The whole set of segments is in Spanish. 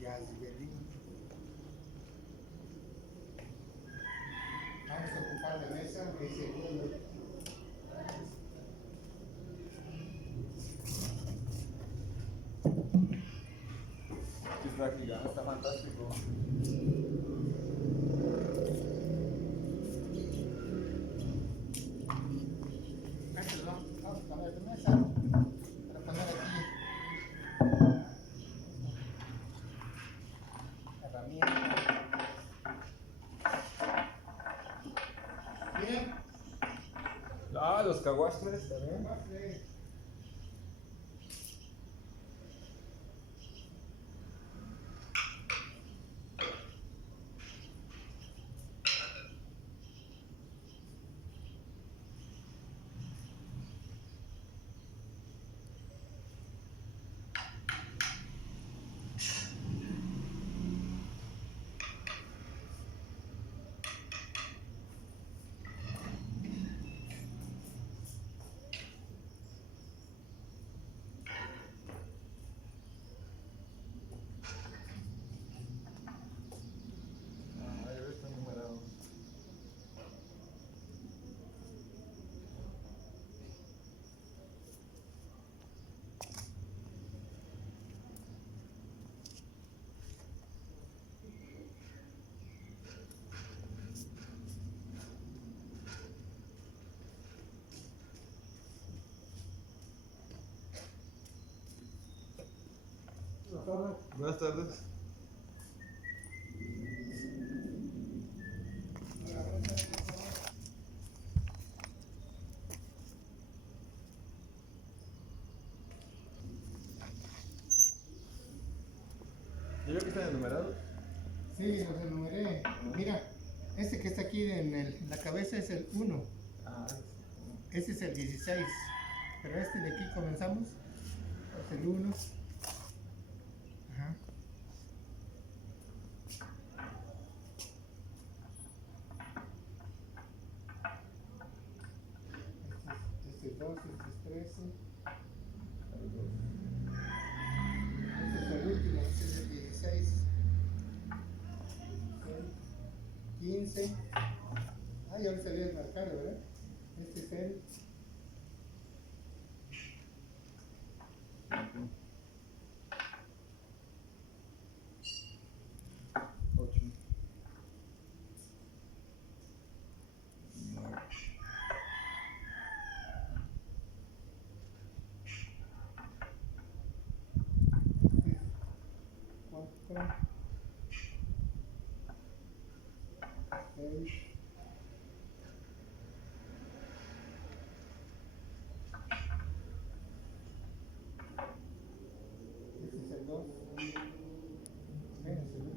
Ya, vamos a ocupar la mesa, el segundo. Está gigante, está fantástico. Vamos a poner la mesa para poner aquí herramientas. Bien. Ah, los caguastres también. Ah, ya ves, está numerado. Buenas tardes. ¿Yo veo que están enumerados? Sí, los enumeré. Mira, este que está aquí en la cabeza es el 1. Ah, Este es el 16. Pero este de aquí comenzamos es el 1. Ajá. Este es 2, este es 13. Este es el último, este es el 16. 15. Ah, ya ahorita había marcado, ¿verdad? Este es el 8. cuatro, 6, este es el 2, ven, es el 1.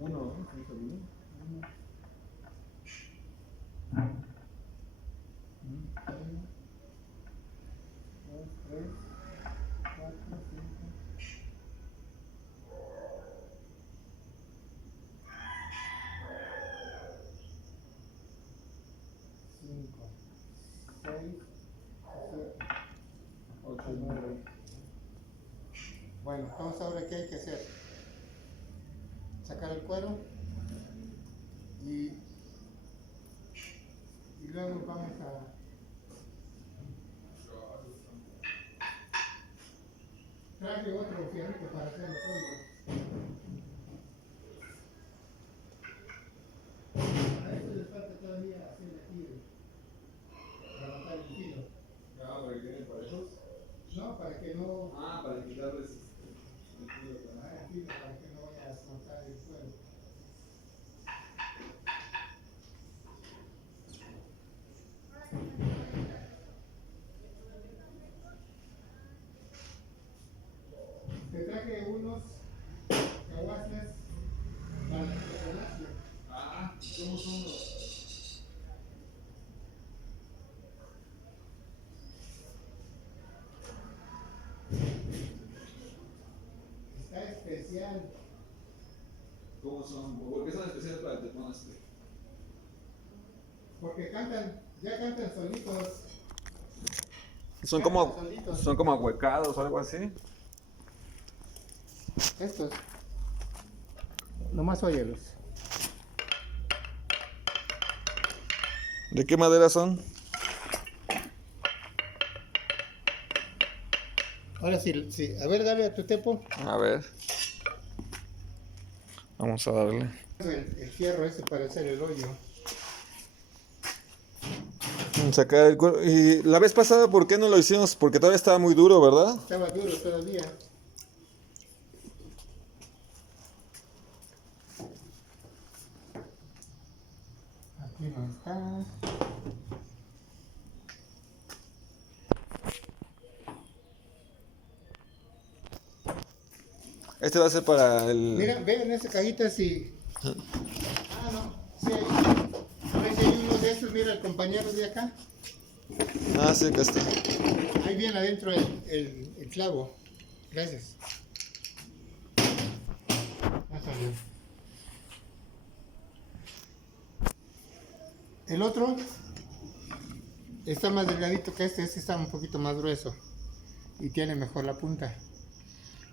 Uno, ¿no? ¿Sí, seguro? 2, 3, 4, 5, 5, 6, 7, 8 y 9. Bueno, entonces ahora ¿qué hay que hacer? Sacar el cuero y luego vamos a traerle otro fierrito para hacer el polvo. A esto les falta todavía hacer aquí, levantar el filo. Ah, ¿para que queden parejos? No, para que no... Ah, para quitarles el filo para que no vaya a soltar el cuero. especial. ¿Cómo son? ¿Por qué son especiales para el Teflón este? Porque cantan, ya cantan solitos. Son Cantan como, solitos. son como ahuecados o algo así. Estos. Nomás óyelos. ¿De qué madera son? Ahora sí, sí. A ver, dale a tu tepo. A ver. Vamos a darle. El fierro ese para hacer el hoyo. Sacar el cuero. Y la vez pasada, ¿por qué no lo hicimos? Porque todavía estaba muy duro, ¿verdad? Estaba duro todavía. Aquí no está. Este va a ser para el... Mira, ve en esa cajita si... Ah, no. Sí, a ver si hay uno de esos. Mira, el compañero de acá. Ah, sí, acá está. Ahí viene adentro el clavo. Gracias. Ya salió. El otro está más delgadito que este está un poquito más grueso y tiene mejor la punta.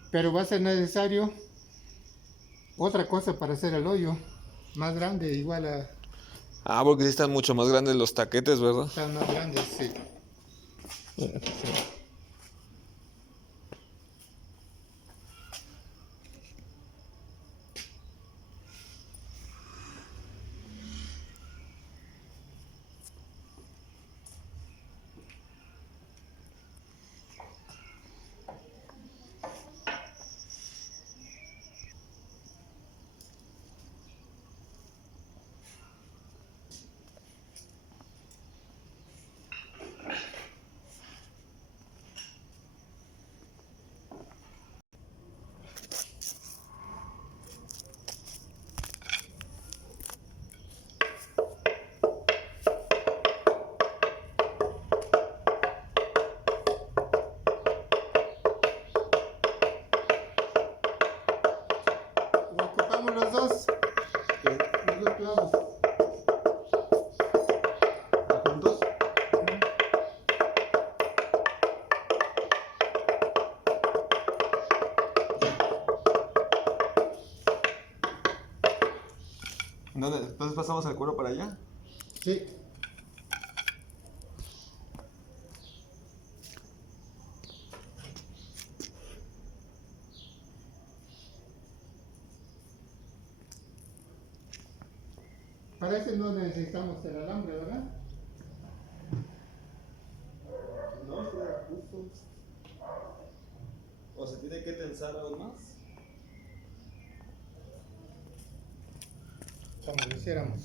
Pero va a ser necesario otra cosa para hacer el hoyo, más grande, igual a... Ah, porque sí están mucho más grandes los taquetes, ¿verdad? Están más grandes, sí. Ocupamos los dos clavos. ¿Juntos? ¿Dónde? Entonces pasamos el cuero para allá. Sí. Para eso no necesitamos el alambre, ¿verdad? No, está justo. ¿O se tiene que tensar aún más? Como lo hiciéramos.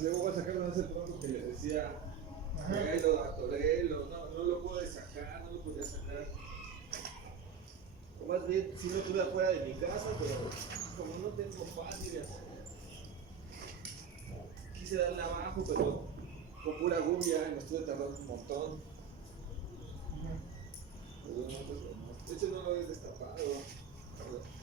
Luego voy a sacar ese punto que les decía, Ajá. ahí lo atoré, no lo pude sacar, no lo podía sacar. O más bien, si no estuve afuera de mi casa, pero como no tengo fácil, quise darle abajo, pero con pura gubia, y me estuve tardando un montón. De hecho, no lo he destapado. A ver.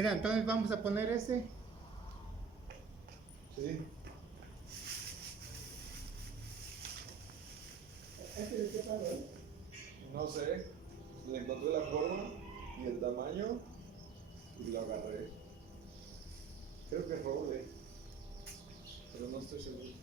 Mira, entonces vamos a poner ese. Sí. ¿Este de qué palo es? No sé. Le encontré la forma y el tamaño y lo agarré. Creo que es roble, pero no estoy seguro.